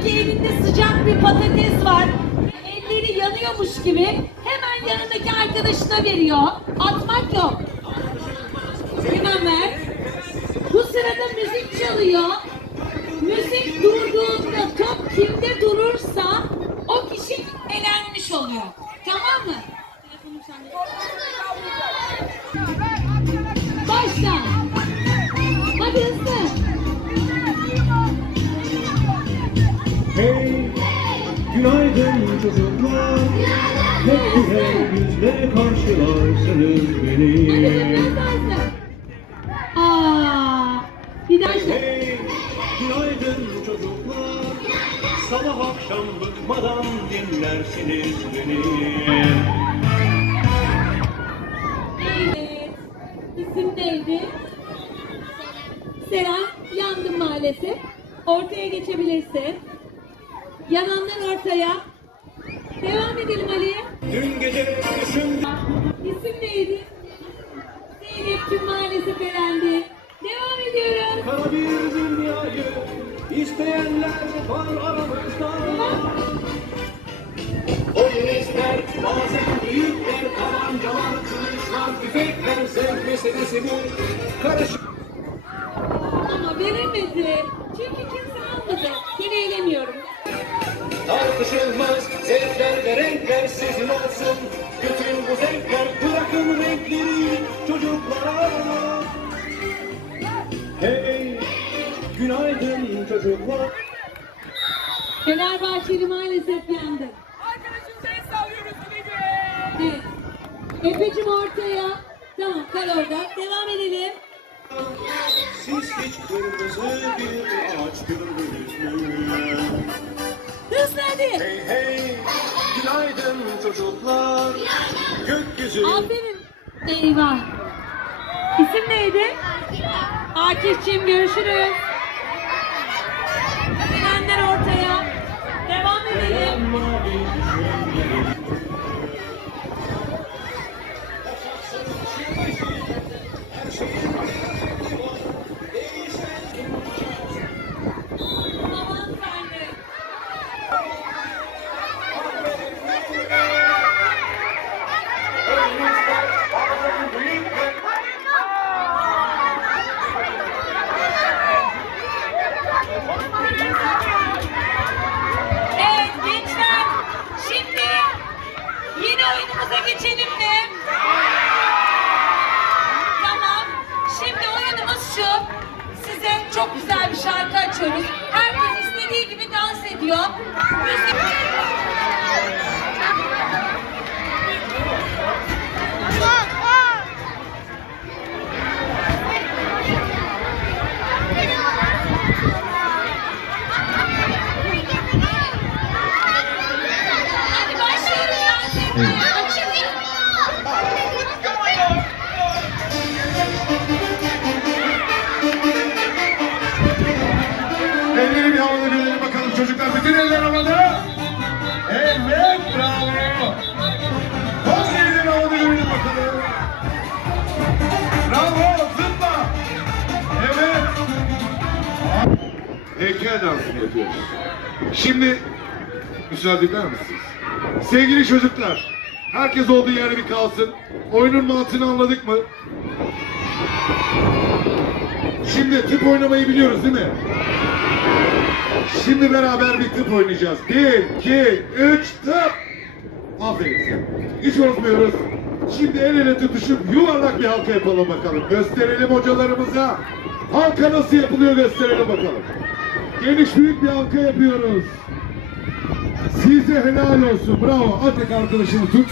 sanki elinde sıcak bir patates var. Elleri yanıyormuş gibi hemen yanındaki arkadaşına veriyor. Atmak yok. Hemen ver. Bu sırada müzik çalıyor. Müzik durduğunda Hey, günaydın çocuklar. Hep güzel bizle karşılarsınız beni. Aa, bir daha. Hey, günaydın çocuklar. Sabah akşam bıkmadan dinlersiniz beni. Evet. İsim neydi? Seren yandım maalesef. Ortaya geçebilirsin. Yananlar ortaya. Devam edelim Ali. Dün gece düşündüm. İsim neydi? Zeynep'ciğim maalesef elendi. Devam ediyorum. Kara bir dünyayı isteyenler var aramızda. Oyun ister bazen büyükler, tabancalar, kılıçlar, tüfekler, zevk meselesi bu. Karışık. Ama veremedi. Çünkü kimse almadı. Seni. Tartışılmaz zevkler ve renkler sizin olsun. Götürün bu zevkler, bırakın renkleri çocuklara. Hey, günaydın çocuklar. Fenerbahçeli maalesef yendi. Arkadaşımıza el sallıyoruz güle. Evet. Efe'cim ortaya. Tamam kal orada. Devam edelim. Siz hiç kırmızı bir ağaç gördünüz mü? Aferin. Eyvah. İsim neydi? Akif'ciğim görüşürüz. Çok güzel bir şarkı açıyoruz. Herkes istediği gibi dans ediyor. Müzik... Hadi başlıyoruz havada görelim bakalım çocuklar. Bütün eller havada. Evet bravo. Son elleri havada görelim bakalım. Bravo zıpla. Evet. Heykel dansını yapıyoruz. Şimdi müsaade eder misiniz? Sevgili çocuklar, herkes olduğu yerde bir kalsın. Oyunun mantığını anladık mı? Şimdi tıp oynamayı biliyoruz değil mi? Şimdi beraber bir tıp oynayacağız. Bir, iki, üç, tıp. Aferin size. Hiç unutmuyoruz. Şimdi el ele tutuşup yuvarlak bir halka yapalım bakalım. Gösterelim hocalarımıza. Halka nasıl yapılıyor gösterelim bakalım. Geniş büyük bir halka yapıyoruz. Size helal olsun. Bravo. Atek arkadaşını tut.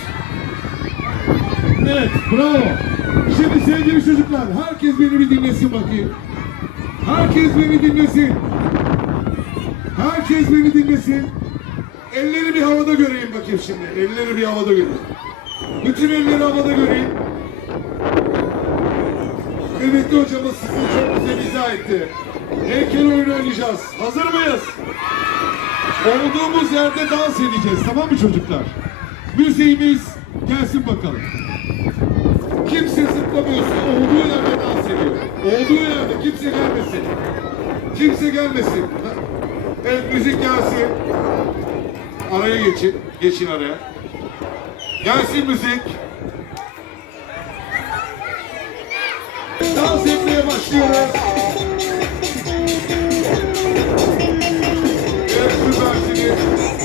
Evet, bravo. Şimdi sevgili çocuklar, herkes beni bir dinlesin bakayım. Herkes beni dinlesin. Herkes beni dinlesin. Elleri bir havada göreyim bakayım şimdi. Elleri bir havada göreyim. Bütün elleri havada göreyim. Kıymetli hocamız sizi çok güzel izah etti. Heykel oyunu oynayacağız. Hazır mıyız? Olduğumuz yerde dans edeceğiz. Tamam mı çocuklar? Müziğimiz gelsin bakalım. Kimse zıplamıyorsa olduğu yerde dans ediyor. Olduğu yerde kimse gelmesin. Kimse gelmesin. Evet müzik gelsin. Araya geçin. Geçin araya. Gelsin müzik. Dans etmeye başlıyoruz. Evet süpersiniz.